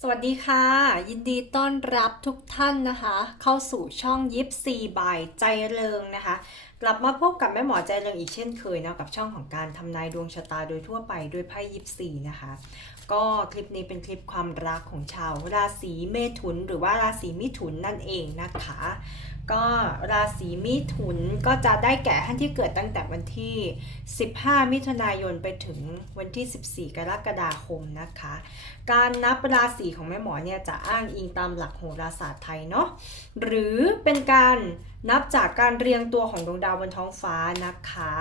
สวัสดีค่ะ ยินดีต้อนรับทุกท่านนะคะ เข้าสู่ช่องยิปซีบายใจเริงนะคะ กลับมาพบกับแม่หมอใจเริงอีกเช่นเคยนะกับช่องของการทำนายดวงชะตาโดยทั่วไปด้วยไพ่ยิปซีนะคะ ก็คลิปนี้เป็นคลิปความรักของชาวราศีเมถุน หรือว่าราศีมิถุนนั่นเองนะคะ ก็ราศีมิถุนก็จะได้แก่ท่านที่เกิดตั้งแต่วันที่ 15 มิถุนายนไปถึงวันที่ 14 กรกฎาคมนะคะ การนับราศีของแม่หมอเนี่ยจะอ้างอิงตามหลักโหราศาสตร์ไทยเนาะหรือเป็นการนับจากการเรียงตัวของดวงดาวบนท้องฟ้านะคะ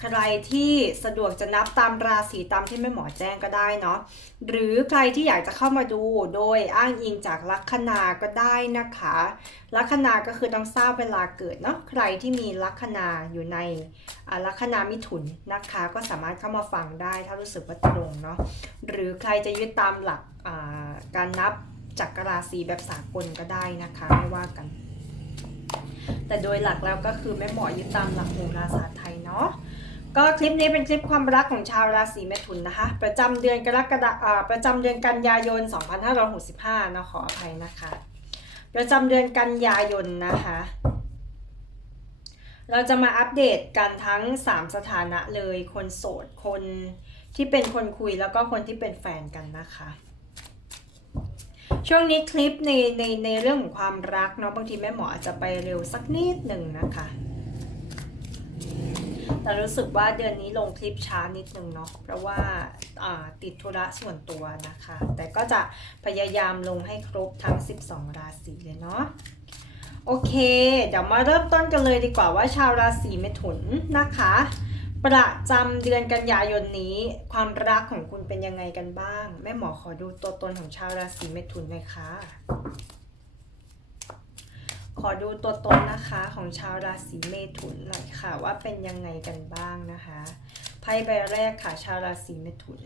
ใครที่สะดวกจะนับตามราศีตามที่แม่หมอแจ้งก็ได้เนาะหรือใครที่อยากจะเข้ามาดูโดยอ้างอิงจากลัคนาก็ได้นะคะลัคนาก็คือต้องทราบเวลาเกิดเนาะใครที่มีลัคนาอยู่ในลัคนามิถุนนะคะ ก็สามารถเข้ามาฟังได้ถ้ารู้สึกว่าตรงเนาะหรือใครจะยึดตามหลักการนับจักราศีแบบสากลก็ได้นะคะไม่ว่ากัน แต่โดยหลักแล้วก็คือแม่หมอยึดตามหลักโหราศาสตร์ไทยเนาะก็คลิปนี้เป็นคลิปความรักของชาวราศีเมถุนนะคะ ประจำเดือนกรกฎาอ่าประจำเดือนกันยายน 2565นะขออภัยนะคะ ประจำเดือนกันยายนนะคะ เราจะมาอัปเดตกันทั้ง 3 สถานะเลยคนโสดคนที่เป็นคนคุยแล้วก็คนที่เป็นแฟนกันนะคะ ช่วงนี้คลิปในในในเรื่องของความรักเนาะบางทีแม่หมออาจจะไปเร็วสักนิดหนึ่งนะคะ แต่รู้สึกว่าเดือนนี้ลงคลิปช้านิดหนึ่งเนาะเพราะว่าอ่าติดธุระส่วนตัวนะคะ แต่ก็จะพยายามลงให้ครบทั้ง 12 ราศีเลยเนาะโอเค เดี๋ยวมาเริ่มต้นกันเลยดีกว่าว่าชาวราศีเมถุนนะคะ ประจำเดือนกันยายนนี้ ความรักของคุณเป็นยังไงกันบ้าง แม่หมอขอดูตัวตนของชาวราศีเมถุนหน่อยค่ะขอดูตัวตนนะคะของชาวราศีเมถุนหน่อยค่ะว่าเป็นยังไงกันบ้างนะคะไพ่ใบแรกค่ะ ชาวราศีเมถุน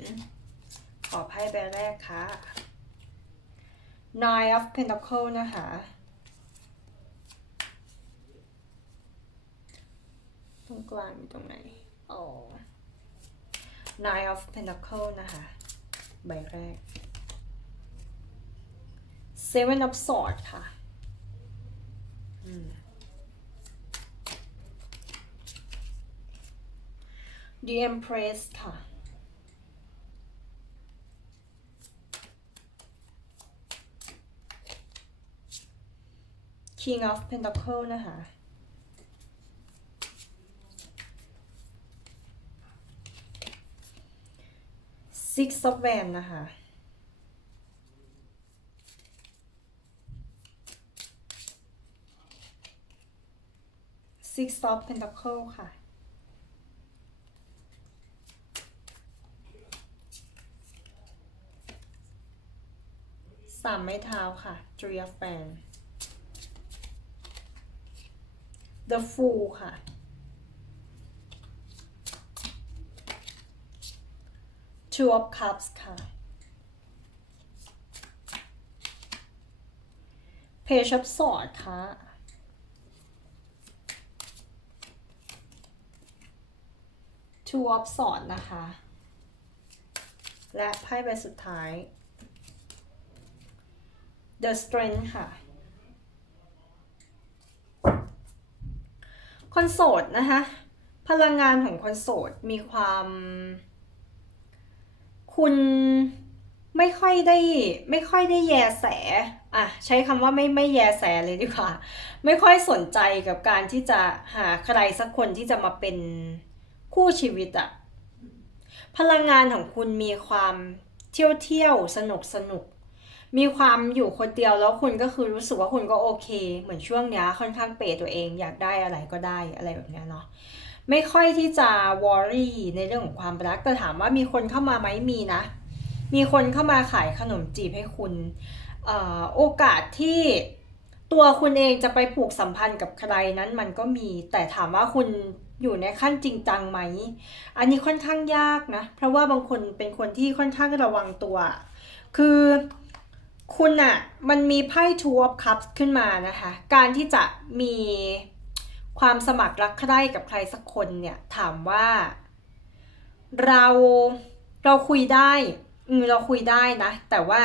ขอไพ่ใบแรกค่ะ Nine of pentacles นะคะตรงกลางอยู่ตรงไหน อ๋อ Nine of Pentacle นะคะ ใบแรก Seven of Swords ค่ะ The Empress ค่ะ King of Pentacle นะคะ Six of Wands นะคะ Six of Pentacle ค่ะ สามไม้เท้าค่ะ Three of Wands The Fool ค่ะ Two of Cups ค่ะ Page of Swords ค่ะ Two of Swords นะคะ และไพ่ใบสุดท้าย The Strength ค่ะคนโสดนะคะ พลังงานของคนโสดมีความ คุณไม่ค่อยได้ไม่ค่อยได้แยแสอะใช้คำว่าไม่ไม่แยแสเลยดีกว่า ไม่ค่อยสนใจกับการที่จะหาใครสักคนที่จะมาเป็นคู่ชีวิตอะพลังงานของคุณมีความเที่ยวเที่ยวสนุกสนุก มีความอยู่คนเดียวแล้วคุณก็คือรู้สึกว่าคุณก็โอเค เหมือนช่วงเนี้ยค่อนข้างเปย์ตัวเองอยากได้อะไรก็ได้อะไรแบบเนี้ยเนาะ ไม่ค่อยที่จะวอรี่ในเรื่องของความรักแต่ถามว่ามีคนเข้ามาไหมมีนะ มีคนเข้ามาขายขนมจีบให้คุณออโอกาสที่ตัวคุณเองจะไปผูกสัมพันธ์กับใครนั้นมันก็มี แต่ถามว่าคุณอยู่ในขั้นจริงจังไหม อันนี้ค่อนข้างยากนะ เพราะว่าบางคนเป็นคนที่ค่อนข้างระวังตัว คือคุณอะมันมีไพ่ Two of Cups ขึ้นมานะคะ การที่จะมี ความสมัครรักใคร่กับใครสักคนเนี่ยถามว่า เราเราคุยได้อืเราคุยได้นะ แต่ว่า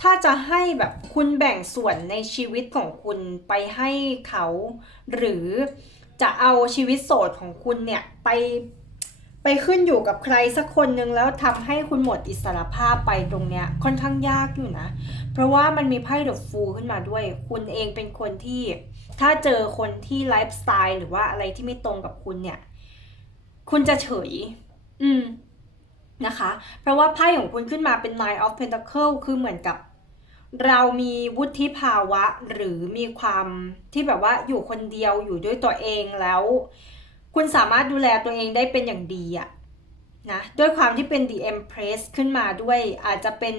ถ้าจะให้แบบคุณแบ่งส่วนในชีวิตของคุณไปให้เขา หรือจะเอาชีวิตโสดของคุณเนี่ยไปไปขึ้นอยู่กับใครสักคนหนึ่งแล้วทำให้คุณหมดอิสรภาพไปตรงเนี้ยค่อนข้างยากอยู่นะ เพราะว่ามันมีไพ่เดอะฟูขึ้นมาด้วย คุณเองเป็นคนที่ ถ้าเจอคนที่ไลฟ์สไตล์หรือว่าอะไรที่ไม่ตรงกับคุณเนี่ย คุณจะเฉย อืม นะคะ เพราะว่าไพ่ของคุณขึ้นมาเป็น Nine of Pentacle คือเหมือนกับ เรามีวุฒิภาวะหรือมีความที่แบบว่าอยู่คนเดียวอยู่ด้วยตัวเองแล้ว คุณสามารถดูแลตัวเองได้เป็นอย่างดีอะนะ ด้วยความที่เป็น The Empress ขึ้นมาด้วยอาจจะเป็น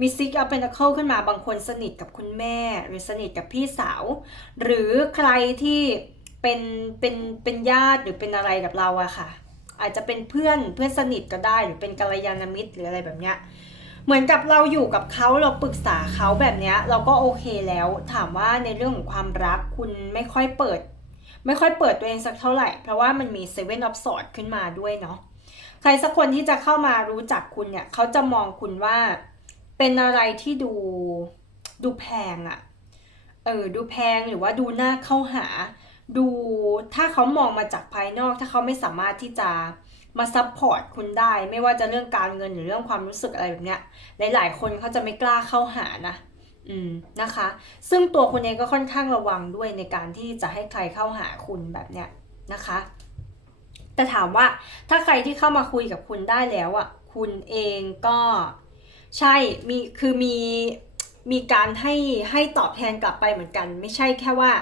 มี Six of Pentacle ขึ้นมาบางคนสนิทกับคุณแม่ หรือสนิทกับพี่สาว หรือใครที่เป็นเป็นเป็นญาติหรือเป็นอะไรกับเราอะค่ะ อาจจะเป็นเพื่อนเพื่อนสนิทก็ได้หรือเป็นกัลยาณมิตรหรืออะไรแบบเนี้ยเหมือนกับเราอยู่กับเขาเราปรึกษาเขาแบบเนี้ยเราก็โอเคแล้ว ถามว่าในเรื่องของความรักคุณไม่ค่อยเปิด ไม่ค่อยเปิดตัวเองสักเท่าไหร่ เพราะว่ามันมี Seven of Swords ขึ้นมาด้วยเนาะใครสักคนที่จะเข้ามารู้จักคุณเนี่ยเขาจะมองคุณว่า เป็นอะไรที่ดูดูแพงอะเออดูแพงหรือว่าดูน่าเข้าหา ดูถ้าเขามองมาจากภายนอก ถ้าเขาไม่สามารถที่จะมาซัพพอร์ตคุณได้ ไม่ว่าจะเรื่องการเงินหรือเรื่องความรู้สึกอะไรแบบเนี้ย หลาย ๆ คนเขาจะไม่กล้าเข้าหานะ อืมนะคะ ซึ่งตัวคุณเองก็ค่อนข้างระวังด้วยในการที่จะให้ใครเข้าหาคุณแบบเนี้ยนะคะ แต่ถามว่าถ้าใครที่เข้ามาคุยกับคุณได้แล้วอะ คุณเองก็ ใช่มีคือมีมีการให้ให้ตอบแทนกลับไปเหมือนกัน ไม่ใช่แค่ว่า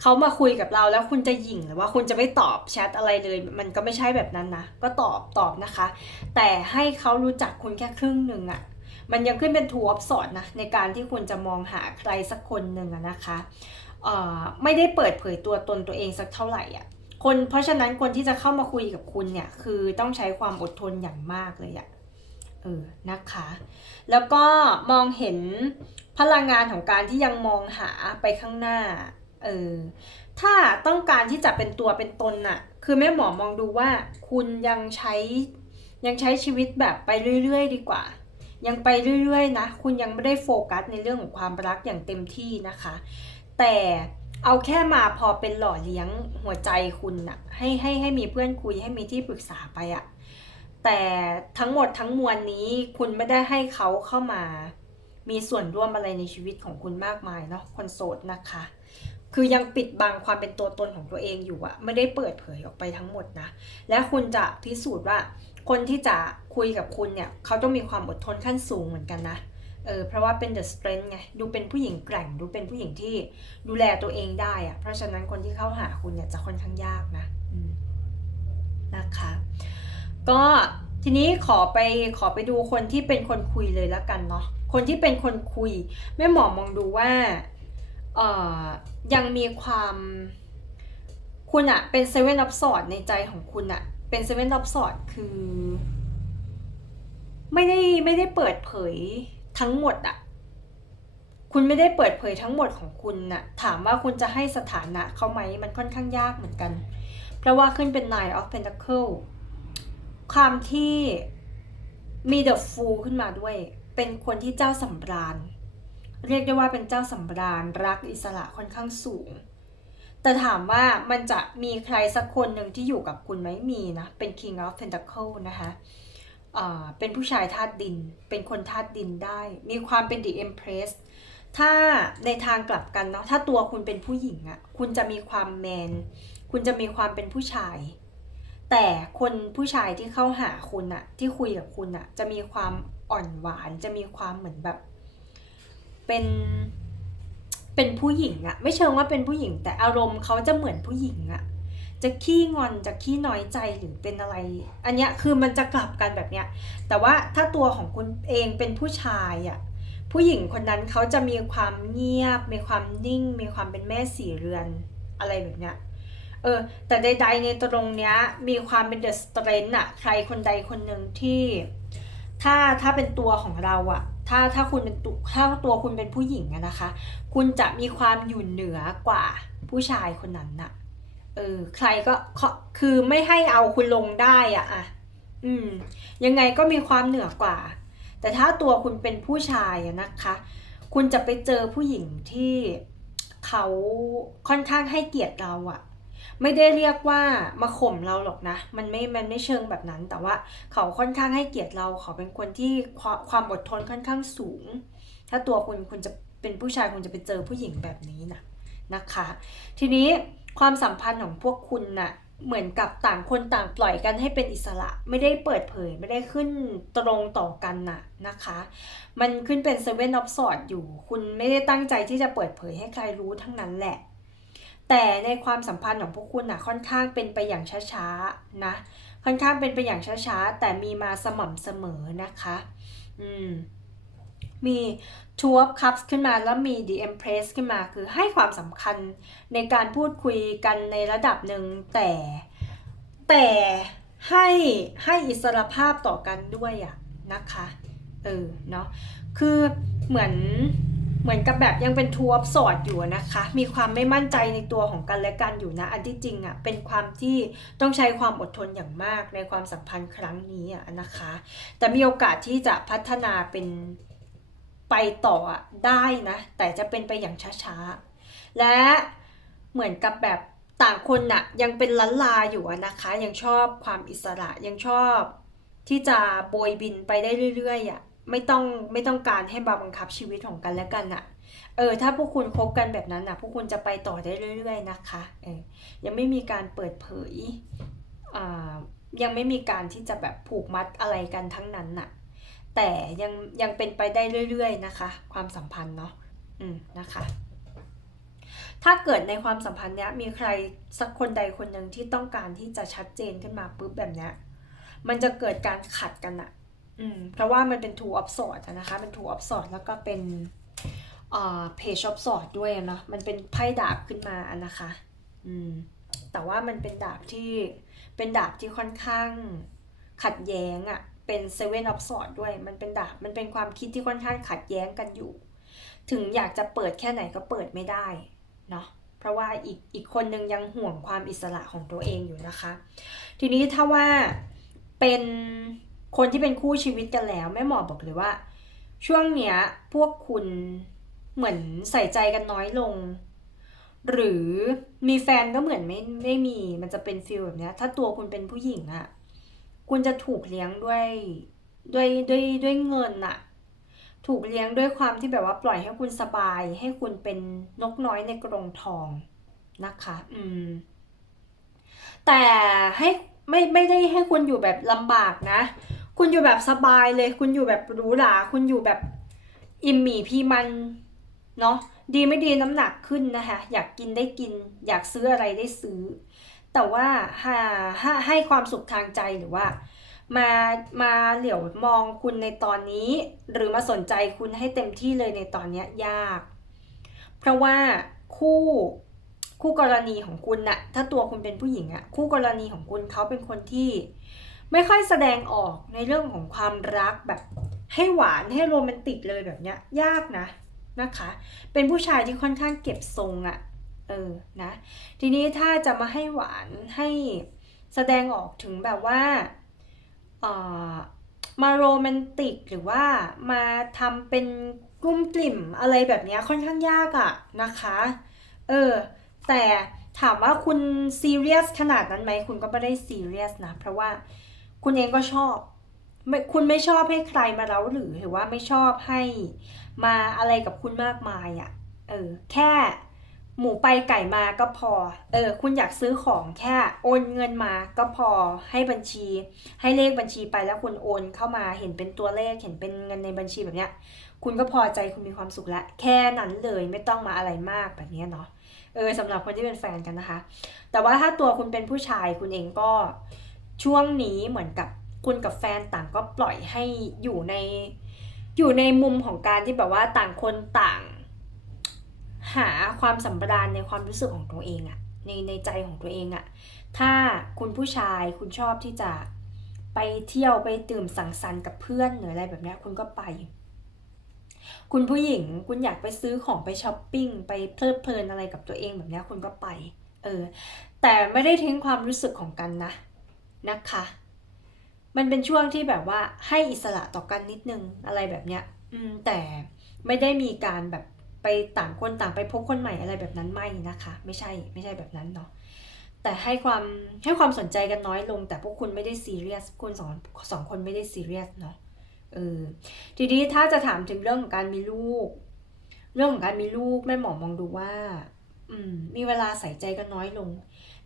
เขามาคุยกับเราแล้วคุณจะหยิ่งหรือว่าคุณจะไม่ตอบแชทอะไรเลย มันก็ไม่ใช่แบบนั้นนะ ก็ตอบตอบนะคะ แต่ให้เขารู้จักคุณแค่ครึ่งหนึ่งอะมันยังขึ้นเป็นทูออฟสอดนะในการที่คุณจะมองหาใครสักคนหนึ่งนะคะเอ่อไม่ได้เปิดเผยตัวตนตัวเองสักเท่าไหร่อะคนเพราะฉะนั้นคนที่จะเข้ามาคุยกับคุณเนี่ยคือต้องใช้ความอดทนอย่างมากเลยอะ เออนะคะ แล้วก็มองเห็นพลังงานของการที่ยังมองหาไปข้างหน้าเออถ้าต้องการที่จะเป็นตัวเป็นตนน่ะ คือแม่หมอมองดูว่าคุณยังใช้ยังใช้ชีวิตแบบไปเรื่อย ๆ ดีกว่า ยังไปเรื่อยๆนะ คุณยังไม่ได้โฟกัสในเรื่องของความรักอย่างเต็มที่นะคะ แต่เอาแค่มาพอเป็นหล่อเลี้ยงหัวใจคุณอะให้ให้ให้มีเพื่อนคุยให้มีที่ปรึกษาไปอะ แต่ทั้งหมดทั้งมวลนี้คุณไม่ได้ให้เขาเข้ามา มีส่วนร่วมอะไรในชีวิตของคุณมากมายเนาะคนโสดนะคะ คือยังปิดบังความเป็นตัวตนของตัวเองอยู่อะไม่ได้เปิดเผยออกไปทั้งหมดนะ และคุณจะพิสูจน์ว่า คนที่จะคุยกับคุณเนี่ย เขาต้องมีความอดทนขั้นสูงเหมือนกันนะเออเพราะว่าเป็น the strength ไงดูเป็นผู้หญิงแกร่งดูเป็นผู้หญิงที่ดูแลตัวเองได้อะเพราะฉะนั้นคนที่เข้าหาคุณเนี่ยจะค่อนข้างยากนะนะคะ ก็ทีนี้ขอไปขอไปดูคนที่เป็นคนคุยเลยแล้วกันเนาะคนที่เป็นคนคุยแม่หมอมองดูว่าเอ่อยังมีความคุณอะเป็นเซเว่น of s w o r d ในใจของคุณอะเป็นเซเว่น of s w o r d คือ ไม่ได้ไม่ได้เปิดเผยทั้งหมดอะคุณไม่ได้เปิดเผยทั้งหมดของคุณน่ะถามว่าคุณจะให้สถานะเขาไหมมันค่อนข้างยากเหมือนกัน เพราะว่าขึ้นเป็น Nine of Pentacle ความที่มี The Fool ขึ้นมาด้วย เป็นคนที่เจ้าสำราญ เรียกได้ว่าเป็นเจ้าสำราญรักอิสระค่อนข้างสูง แต่ถามว่ามันจะมีใครสักคนหนึ่งที่อยู่กับคุณไหมมีนะ เป็น King of Pentacle นะคะเป็นผู้ชายธาตุดิน เป็นคนธาตุดินได้ มีความเป็น The Empress ถ้าในทางกลับกันเนาะ ถ้าตัวคุณเป็นผู้หญิงอะคุณจะมีความแมน คุณจะมีความเป็นผู้ชาย แต่คนผู้ชายที่เข้าหาคุณอะที่คุยกับคุณอะจะมีความอ่อนหวานจะมีความเหมือนแบบ เป็น เป็นผู้หญิงอะไม่เชิงว่าเป็นผู้หญิง แต่อารมณ์เขาจะเหมือนผู้หญิงอะจะขี้งอนจะขี้น้อยใจหรือเป็นอะไร อันเนี้ยคือมันจะกลับกันแบบเนี้ย แต่ว่าถ้าตัวของคุณเองเป็นผู้ชายอะผู้หญิงคนนั้นเขาจะมีความเงียบ มีความนิ่ง มีความเป็นแม่สี่เรือนอะไรแบบเนี้ย เออแต่ใดๆในตรงเนี้ยมีความเป็นเดอะสเตรนอะใครคนใดคนหนึ่งที่ถ้าถ้าเป็นตัวของเราอะถ้าถ้าคุณเป็นตัวถ้าตัวคุณเป็นผู้หญิงอะนะคะ คุณจะมีความอยู่เหนือกว่าผู้ชายคนนั้นน่ะ เออ ใครก็คือไม่ให้เอาคุณลงได้อะอะอืม ยังไงก็มีความเหนือกว่า แต่ถ้าตัวคุณเป็นผู้ชายอะนะคะ คุณจะไปเจอผู้หญิงที่เขาค่อนข้างให้เกียรติเราอะ ไม่ได้เรียกว่ามาข่มเราหรอกนะ มันไม่ มันไม่เชิงแบบนั้น แต่ว่าเขาค่อนข้างให้เกียรติเรา เขาเป็นคนที่ความความอดทนค่อนข้างสูง ถ้าตัวคุณคุณจะเป็นผู้ชายคุณจะไปเจอผู้หญิงแบบนี้นะนะคะ ทีนี้ความสัมพันธ์ของพวกคุณน่ะเหมือนกับต่างคนต่างปล่อยกันให้เป็นอิสระไม่ได้เปิดเผยไม่ได้ขึ้นตรงต่อกันน่ะนะคะ มันขึ้นเป็นเซเว่นออฟสอดอยู่ คุณไม่ได้ตั้งใจที่จะเปิดเผยให้ใครรู้ทั้งนั้นแหละ แต่ในความสัมพันธ์ของพวกคุณน่ะค่อนข้างเป็นไปอย่างช้าๆนะค่อนข้างเป็นไปอย่างช้าๆ แต่มีมาสม่ำเสมอนะคะ อืม มี Two of Cups ขึ้นมาแล้วมี The Empress ขึ้นมาคือให้ความสำคัญในการพูดคุยกันในระดับหนึ่งแต่แต่ให้ให้อิสรภาพต่อกันด้วยอะนะคะ เออเนาะคือเหมือน เหมือนกับแบบยังเป็นทูอัพสอดอยู่นะคะ มีความไม่มั่นใจในตัวของกันและกันอยู่นะ อันที่จริงอะ่ะเป็นความที่ต้องใช้ความอดทนอย่างมากในความสัมพันธ์ครั้งนี้อะนะคะ แต่มีโอกาสที่จะพัฒนาเป็นไปต่ออได้นะ แต่จะเป็นไปอย่างช้าๆ และเหมือนกับแบบต่างคนน่ะยังเป็นล้านลาอยู่อะนะคะ ยังชอบความอิสระยังชอบที่จะโบยบินไปได้เรื่อยๆอะ ไม่ต้องไม่ต้องการให้มาบังคับชีวิตของกันและกันอะเออถ้าพวกคุณคบกันแบบนั้นอะพวกคุณจะไปต่อได้เรื่อย ๆ นะคะเออยังไม่มีการเปิดเผยอ่ายังไม่มีการที่จะแบบผูกมัดอะไรกันทั้งนั้นน่ะ แต่ยังยังเป็นไปได้เรื่อยๆนะคะ ความสัมพันธ์เนาะอืมนะคะ ถ้าเกิดในความสัมพันธ์เนี้ยมีใครสักคนใดคนหนึ่งที่ต้องการที่จะชัดเจนขึ้นมาปุ๊บแบบเนี้ยมันจะเกิดการขัดกันอะ อืมเพราะว่ามันเป็น two of swords นะคะ เป็น two of swords แล้วก็เป็นอ่า page of swords ด้วยเนาะมันเป็นไพ่ดาบขึ้นมานะคะ อืมแต่ว่ามันเป็นดาบที่เป็นดาบที่ค่อนข้างขัดแย้งอะเป็น seven of swords ด้วย มันเป็นดาบมันเป็นความคิดที่ค่อนข้างขัดแย้งกันอยู่ ถึงอยากจะเปิดแค่ไหนก็เปิดไม่ได้เนาะเพราะว่าอีกอีกคนนึงยังห่วงความอิสระของตัวเองอยู่นะคะ ทีนี้ถ้าว่าเป็น คนที่เป็นคู่ชีวิตกันแล้วแม่หมอบอกเลยว่า ช่วงเนี้ยพวกคุณเหมือนใส่ใจกันน้อยลง หรือมีแฟนก็เหมือนไม่ไม่มีมันจะเป็นฟิลแบบนี้ถ้าตัวคุณเป็นผู้หญิงอะคุณจะถูกเลี้ยงด้วยด้วยด้วยด้วยเงินอะถูกเลี้ยงด้วยความที่แบบว่าปล่อยให้คุณสบาย ให้คุณเป็นนกน้อยในกรงทองนะคะ อืม แต่ให้ไม่ไม่ได้ให้คุณอยู่แบบลำบากนะ คุณอยู่แบบสบายเลย คุณอยู่แบบหรูหรา คุณอยู่แบบอิ่มหมีพี่มันเนาะดีไม่ดีน้ำหนักขึ้นนะคะอยากกินได้กิน อยากซื้ออะไรได้ซื้อ แต่ว่าหาหาให้ความสุขทางใจหรือว่า มามาเหลียวมองคุณในตอนนี้ หรือมาสนใจคุณให้เต็มที่เลยในตอนนี้ยาก เพราะว่าคู่คู่กรณีของคุณน่ะถ้าตัวคุณเป็นผู้หญิงอะคู่กรณีของคุณเขาเป็นคนที่ ไม่ค่อยแสดงออกในเรื่องของความรักแบบให้หวานให้โรแมนติกเลยแบบเนี้ยยากนะนะคะ เป็นผู้ชายที่ค่อนข้างเก็บทรงอะเออนะทีนี้ถ้าจะมาให้หวานให้แสดงออกถึงแบบว่าเออมาโรแมนติกหรือว่ามาทำเป็นกลุ้มกลิ่มอะไรแบบนี้ค่อนข้างยากอะนะคะเออแต่ถามว่าคุณซีเรียสขนาดนั้นไหมคุณก็ไม่ได้ซีเรียสนะ เพราะว่า คุณเองก็ชอบไม่คุณไม่ชอบให้ใครมาเล้าหรือหรือว่าไม่ชอบให้มาอะไรกับคุณมากมายอะ่ะ เออ แค่หมูไปไก่มาก็พอ เออ คุณอยากซื้อของแค่โอนเงินมาก็พอให้บัญชี ให้เลขบัญชีไปแล้วคุณโอนเข้ามาเห็นเป็นตัวเลขเห็นเป็นเงินในบัญชีแบบเนี้ย คุณก็พอใจคุณมีความสุขแล้วแค่นั้นเลยไม่ต้องมาอะไรมากแบบเนี้ยเนาะเออสำหรับคนที่เป็นแฟนกันนะคะ แต่ว่าถ้าตัวคุณเป็นผู้ชายคุณเองก็ ช่วงนี้เหมือนกับคุณกับแฟนต่างก็ปล่อยให้อยู่ในอยู่ในมุมของการที่แบบว่าต่างคนต่าง หาความสัมปทานในความรู้สึกของตัวเองอะในในใจของตัวเองอะถ้าคุณผู้ชายคุณชอบที่จะไปเที่ยวไปดื่มสังสรรค์กับเพื่อนหรืออะไรแบบนี้คุณก็ไป คุณผู้หญิงคุณอยากไปซื้อของไปช้อปปิ้งไปเพลิดเพลินอะไรกับตัวเองแบบนี้คุณก็ไป เออ แต่ไม่ได้ทิ้งความรู้สึกของกันนะ นะคะ มันเป็นช่วงที่แบบว่าให้อิสระต่อกันนิดนึงอะไรแบบเนี้ย อืมแต่ไม่ได้มีการแบบไปต่างคนต่างไปพบคนใหม่อะไรแบบนั้นไม่นะคะ ไม่ใช่ไม่ใช่แบบนั้นเนาะแต่ให้ความให้ความสนใจกันน้อยลง แต่พวกคุณไม่ได้ซีเรียสคุณสองสองคนไม่ได้ซีเรียสเนาะเออทีนี้ถ้าจะถามถึงเรื่องของการมีลูก เรื่องของการมีลูกแม่หมอมองดูว่า อืม มีเวลาใส่ใจกันน้อยลง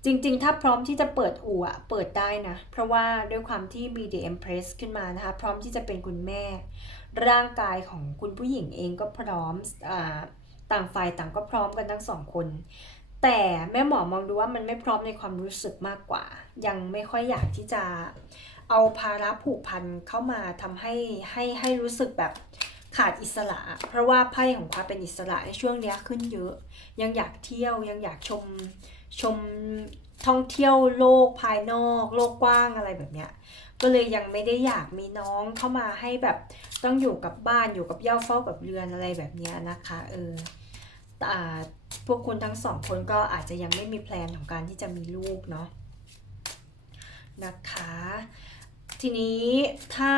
จริงๆ ถ้าพร้อมที่จะเปิดอู่อะเปิดได้นะ เพราะว่าด้วยความที่มี The Empress ขึ้นมานะคะ พร้อมที่จะเป็นคุณแม่ ร่างกายของคุณผู้หญิงเองก็พร้อมอต่างฝ่ายต่างก็พร้อมกันทั้งสองคน แต่แม่หมอมองดูว่ามันไม่พร้อมในความรู้สึกมากกว่า ยังไม่ค่อยอยากที่จะเอาภาระผูกพันเข้ามาทำให้ให้ให้รู้สึกแบบ ขาดอิสระ เพราะว่าไพ่ของความเป็นอิสระในช่วงนี้ขึ้นเยอะ ยังอยากเที่ยวยังอยากชมชมท่องเที่ยวโลกภายนอก โลกกว้างอะไรแบบเนี้ยก็เลยยังไม่ได้อยากมีน้องเข้ามาให้แบบต้องอยู่กับบ้านอยู่กับย่าเฝ้ากับเรือนอะไรแบบเนี้ยนะคะเอออ่พวกคุณทั้งสองคนก็อาจจะยังไม่มีแพลนของการที่จะมีลูกเนาะนะคะ ทีนี้ถ้า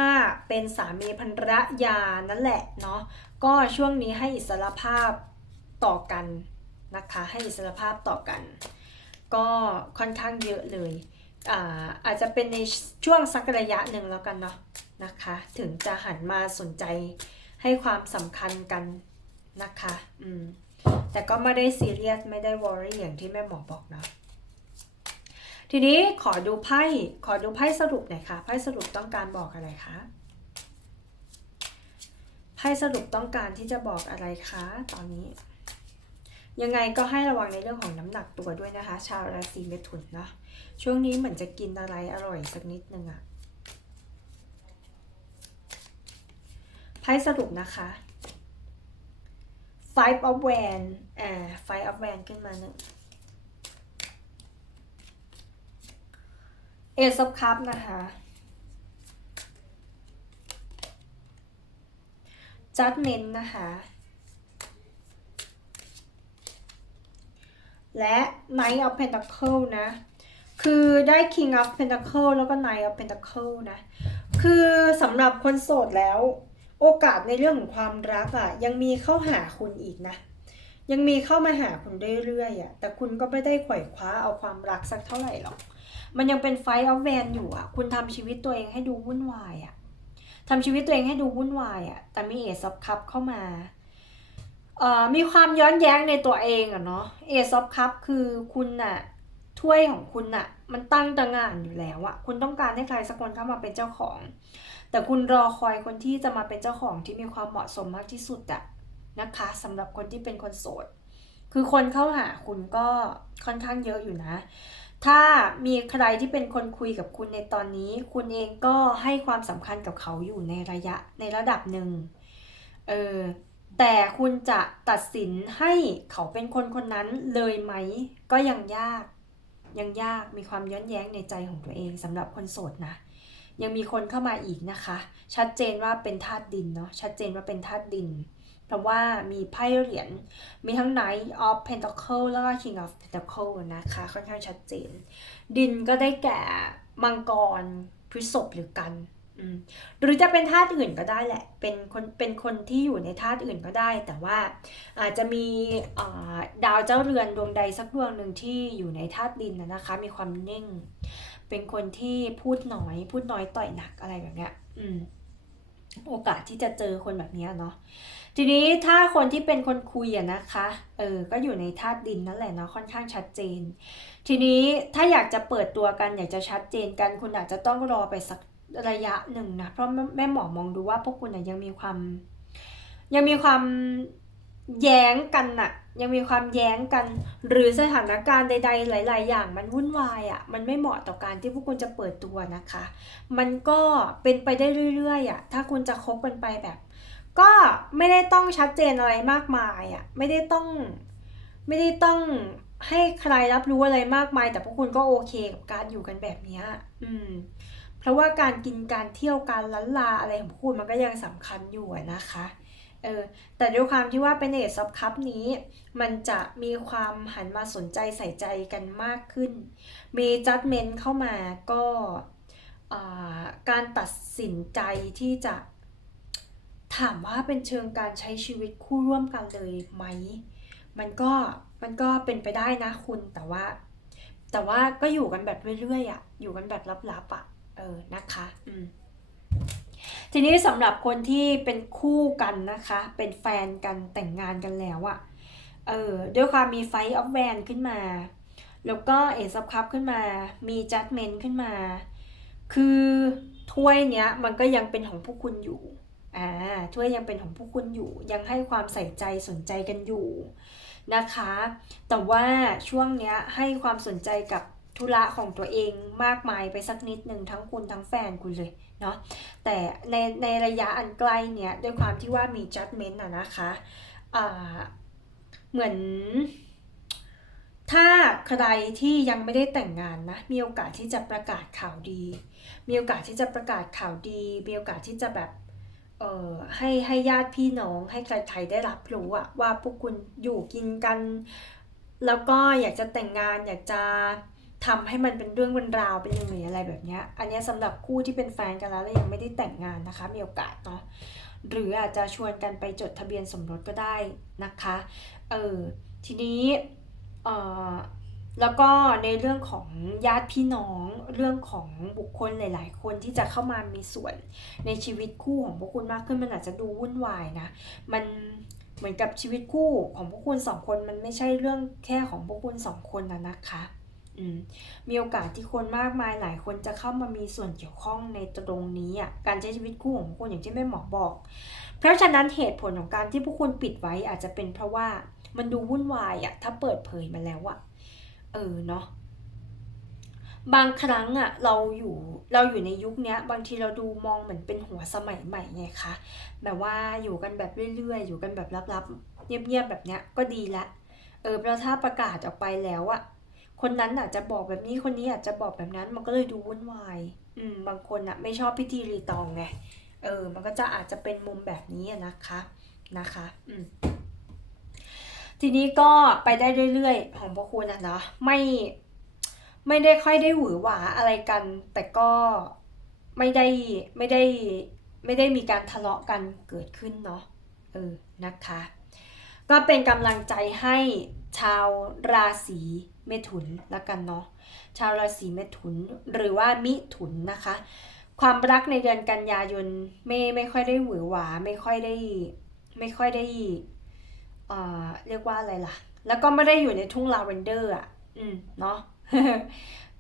เป็นสามีภรรยานั่นแหละเนาะก็ช่วงนี้ให้อิสรภาพต่อกันนะคะให้อิสรภาพต่อกัน ก็ค่อนข้างเยอะเลยอาอาจจะเป็นในช่วงสักระยะหนึ่งแล้วกันเนาะนะคะถึงจะหันมาสนใจให้ความสำคัญกันนะคะอืมแต่ก็ไม่ได้ซีเรียสไม่ได้วอรี่อย่างที่แม่หมอบอกเนาะ ทีนี้ขอดูไพ่ขอดูไพ่สรุปหน่อยค่ะไพ่สรุปต้องการบอกอะไรคะไพ่สรุปต้องการที่จะบอกอะไรคะตอนนี้ ยังไงก็ให้ระวังในเรื่องของน้ำหนักตัวด้วยนะคะ ชาวราศีเมถุนเนาะช่วงนี้เหมือนจะกินอะไรอร่อยสักนิดนึงอะไพ่สรุปนะคะ five of van อ่า five of van ขึ้นมาหนึ่ง ace of cup นะคะ judgment นะคะ และ Knight of Pentacle นะ คือได้ King of Pentacle แล้วก็ Knight of Pentacle นะ คือสำหรับคนโสดแล้ว โอกาสในเรื่องของความรักอะ่ะ ยังมีเข้าหาคุณอีกนะยังมีเข้ามาหาคุณเรื่อยๆอะ่ะ แต่คุณก็ไม่ได้ไขว่คว้าเอาความรักสักเท่าไหร่หรอก มันยังเป็นไฟออฟแวนอยู่อะ คุณทำชีวิตตัวเองให้ดูวุ่นวายอะทำชีวิตตัวเองให้ดูวุ่นวายอะ แต่มีเอซับคัพเข้ามาเอ่อมีความย้อนแย้งในตัวเองอะเนาะเอซอฟคัพคือคุณน่ะถ้วยของคุณน่ะ มันตั้งตระหง่านอยู่แล้วอะคุณต้องการให้ใครสักคนเข้ามาเป็นเจ้าของ แต่คุณรอคอยคนที่จะมาเป็นเจ้าของที่มีความเหมาะสมมากที่สุดอะนะคะสำหรับคนที่เป็นคนโสด คือคนเข้าหาคุณก็ค่อนข้างเยอะอยู่นะ ถ้ามีใครที่เป็นคนคุยกับคุณในตอนนี้ คุณเองก็ให้ความสำคัญกับเขาอยู่ในระยะในระดับหนึ่ง เออ แต่คุณจะตัดสินให้เขาเป็นคนคนนั้นเลยไหม ก็ยังยาก ยังยาก มีความย้อนแย้งในใจของตัวเองสำหรับคนโสดนะยังมีคนเข้ามาอีกนะคะ ชัดเจนว่าเป็นธาตุดินเนาะ ชัดเจนว่าเป็นธาตุดิน เพราะว่ามีไพ่เหรียญมีทั้ง Knight of Pentacle แล้วก็ King of Pentacle นะคะ ค่อนข้างชัดเจน ดินก็ได้แก่มังกรพฤษภหรือกันหรือจะเป็นธาตุอื่นก็ได้แหละ เป็นคนเป็นคนที่อยู่ในธาตุอื่นก็ได้ แต่ว่าอาจจะมีาดาวเจ้าเรือนดวงใดสักดวงหนึ่งที่อยู่ในธาตุดินนะนะคะ มีความนิ่ง เป็นคนที่พูดน้อย พูดน้อยต่อยหนักอะไรแบบเนี้ย อืม โอกาสที่จะเจอคนแบบนี้เนาะทีนี้ถ้าคนที่เป็นคนคุยอะนะคะเออก็อยู่ในธาตุดินนั่นแหละเนาะค่อนข้างชัดเจน ทีนี้ถ้าอยากจะเปิดตัวกันอยากจะชัดเจนกัน คุณอาจจะต้องรอไปสักระยะหนึ่งนะเพราะแม่หมอมองดูว่าพวกคุณยังมีความยังมีความ แย้งกันน่ะ ยังมีความแย้งกัน หรือสถานการณ์ใด ๆ หลาย ๆ อย่างมันวุ่นวายอะ่ะมันไม่เหมาะต่อการที่พวกคุณจะเปิดตัวนะคะ มันก็เป็นไปได้เรื่อยๆอะถ้าคุณจะคบกันไปแบบ ก็ไม่ได้ต้องชัดเจนอะไรมากมายอะไม่ได้ต้องไม่ได้ต้องให้ใครรับรู้อะไรมากมาย แต่พวกคุณก็โอเคกับการอยู่กันแบบนี้อืมเพราะว่าการกินการเที่ยวการล้นลาอะไรของคุณมันก็ยังสำคัญอยู่นะคะ เออแต่ด้วยความที่ว่าเป็นเอซอฟคัพนี้ มันจะมีความหันมาสนใจใส่ใจกันมากขึ้น มีจัดเมนเข้ามาก็การตัดสินใจที่จะถามว่าเป็นเชิงการใช้ชีวิตคู่ร่วมกันเลยไหม มันก็มันก็เป็นไปได้นะคุณแต่ว่า แต่ว่าก็อยู่กันแบบเรื่อยๆอะอยู่กันแบบลับๆอะเออนะคะ อืม ทีนี้สำหรับคนที่เป็นคู่กันนะคะ เป็นแฟนกันแต่งงานกันแล้วอะเออด้วยความมีไฟออฟแวนขึ้นมา แล้วก็เอซับคัพขึ้นมา มีจัดเมนขึ้นมา คือถ้วยเนี้ยมันก็ยังเป็นของพวกคุณอยู่อ่าถ้วยยังเป็นของพวกคุณอยู่ยังให้ความใส่ใจสนใจกันอยู่นะคะ แต่ว่าช่วงเนี้ยให้ความสนใจกับธุระของตัวเองมากมายไปสักนิดหนึ่งทั้งคุณทั้งแฟนคุณเลย เนาะแต่ในในระยะอันใกล้เนี้ยด้วยความที่ว่ามี judgment อะนะคะอ่าเหมือน ถ้าใครที่ยังไม่ได้แต่งงานนะมีโอกาสที่จะประกาศข่าวดี มีโอกาสที่จะประกาศข่าวดีมีโอกาสที่จะแบบเอ่อให้ให้ญาติพี่น้องให้ใครๆได้รับรู้อะว่าพวกคุณอยู่กินกัน แล้วก็อยากจะแต่งงานอยากจะ ทำให้มันเป็นเรื่องเป็นราวเป็นย่างนี้อะไรแบบนี้อันนี้ยสำหรับคู่ที่เป็นแฟนกันแล้วแล้วยังไม่ได้แต่งงานนะคะ มีโอกาสเนาะหรืออาจจะชวนกันไปจดทะเบียนสมรสก็ได้นะคะเออทีนี้เออแล้วก็ในเรื่องของญาติพี่น้องเรื่องของบุคคลหลาย ๆ คนที่จะเข้ามามีส่วนในชีวิตคู่ของพวกคุณมากขึ้นมันอาจจะดูวุ่นวายนะมันเหมือนกับชีวิตคู่ของพวกคุณสองคนมันไม่ใช่เรื่องแค่ของพวกคุณสองคนนะนะคะ มีโอกาสที่คนมากมายหลายคนจะเข้ามามีส่วนเกี่ยวข้องในตรงนี้อะการใช้ชีวิตคู่ของพวกคุณอย่างที่แม่หมอบอก เพราะฉะนั้นเหตุผลของการที่พวกคุณปิดไว้อาจจะเป็นเพราะว่ามันดูวุ่นวายอะถ้าเปิดเผยมาแล้วอะเออเนาะบางครั้งอะเราอยู่เราอยู่ในยุคนี้บางทีเราดูมองเหมือนเป็นหัวสมัยใหม่ไงคะแบบว่าอยู่กันแบบเรื่อยๆ อยู่กันแบบลับๆเงียบๆแบบเนี้ยก็ดีละเออแล้วถ้าประกาศออกไปแล้วอะ คนนั้นอาจจะบอกแบบนี้คนนี้อาจจะบอกแบบนั้น มันก็เลยดูวุ่นวาย อืม บางคนอะไม่ชอบพิธีรีตองไง เออ มันก็จะอาจจะเป็นมุมแบบนี้นะคะ นะคะ อืม ทีนี้ก็ไปได้เรื่อยๆ ของพวกคุณนะเนาะ ไม่ ไม่ได้ค่อยได้หวือหวาอะไรกัน แต่ก็ไม่ได้ ไม่ได้ ไม่ได้มีการทะเลาะกันเกิดขึ้นเนาะ เออ นะคะ ก็เป็นกำลังใจให้ชาวราศี เมถุนละกันเนาะชาวราศีเมถุนหรือว่ามิถุนนะคะ ความรักในเดือนกันยายนไม่ไม่ค่อยได้หวือหวาไม่ค่อยได้ไม่ค่อยได้เอ่อเรียกว่าอะไรล่ะ แล้วก็ไม่ได้อยู่ในทุ่งลาเวนเดอร์อะอืมเนาะ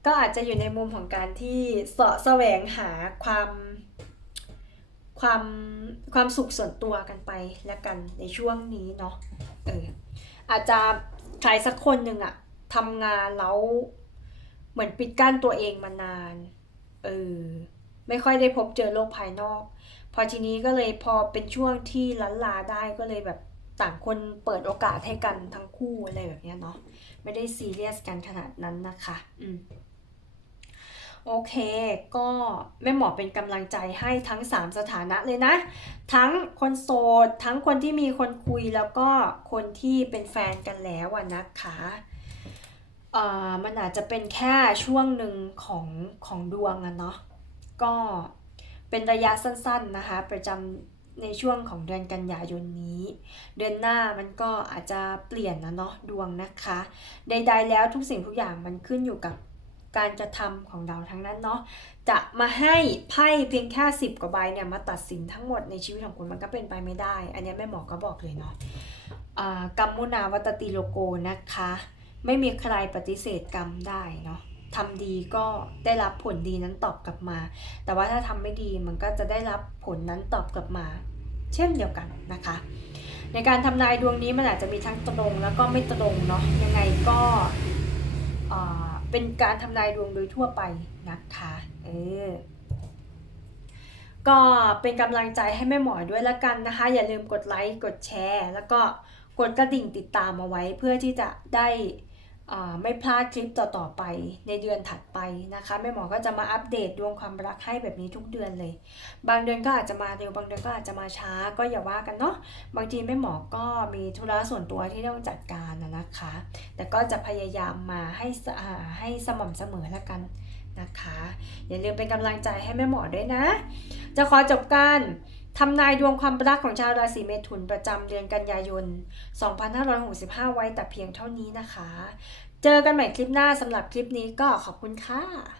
ก็อาจจะอยู่ในมุมของการที่เสาะแสวงหาความความความสุขส่วนตัวกันไปแล้วกันในช่วงนี้เนาะเอออาจจะใครสักคนหนึ่งอะ ทำงานแล้วเหมือนปิดกั้นตัวเองมานาน เออ ไม่ค่อยได้พบเจอโลกภายนอก พอทีนี้ก็เลยพอเป็นช่วงที่ลันลาได้ก็เลยแบบต่างคนเปิดโอกาสให้กันทั้งคู่อะไรแบบเนี้ยเนาะ ไม่ได้ซีเรียสกันขนาดนั้นนะคะ อืมโอเค ก็แม่หมอเป็นกำลังใจให้ทั้ง 3 สถานะเลยนะ ทั้งคนโสด ทั้งคนที่มีคนคุยแล้วก็คนที่เป็นแฟนกันแล้วอะนะคะ มันอาจจะเป็นแค่ช่วงหนึ่งของของดวงอะเนาะก็เป็นระยะสั้นๆนะคะ ประจำในช่วงของเดือนกันยายนนี้ เดือนหน้ามันก็อาจจะเปลี่ยนนะเนาะดวงนะคะ ใดๆแล้วทุกสิ่งทุกอย่างมันขึ้นอยู่กับการกระทำของเราทั้งนั้นเนาะจะมาให้ไพ่เพียงแค่สิบกว่าใบเนี่ยมาตัดสินทั้งหมดในชีวิตของคุณมันก็เป็นไปไม่ได้ อันนี้แม่หมอก็บอกเลยเนาะกรรมมุนาวัตติโลโกนะคะ ไม่มีใครปฏิเสธกรรมได้เนาะทำดีก็ได้รับผลดีนั้นตอบกลับมา แต่ว่าถ้าทำไม่ดีมันก็จะได้รับผลนั้นตอบกลับมา เช่นเดียวกันนะคะ ในการทำนายดวงนี้มันอาจจะมีทั้งตรงแล้วก็ไม่ตรงเนาะยังไงก็เป็นการทำนายดวงโดยทั่วไปนะคะเออก็เป็นกำลังใจให้แม่หมอด้วยละกันนะคะ อย่าลืมกดไลค์กดแชร์ แล้วก็กดกระดิ่งติดตามเอาไว้เพื่อที่จะได้ ไม่พลาดคลิปต่อๆไปในเดือนถัดไปนะคะแม่หมอก็จะมาอัปเดตดวงความรักให้แบบนี้ทุกเดือนเลย บางเดือนก็อาจจะมาเร็วบางเดือนก็อาจจะมาช้าก็อย่าว่ากันเนาะบางทีแม่หมอก็มีธุระส่วนตัวที่ต้องจัดการนะคะ แต่ก็จะพยายามมาให้ให้สม่ำเสมอแล้วกันนะคะ อย่าลืมเป็นกำลังใจให้แม่หมอด้วยนะ จะขอจบการ ทำนายดวงความรักของชาวราศีเมถุนประจำเดือนกันยายน 2565 ไว้แต่เพียงเท่านี้นะคะ เจอกันใหม่คลิปหน้าสำหรับคลิปนี้ก็ขอบคุณค่ะ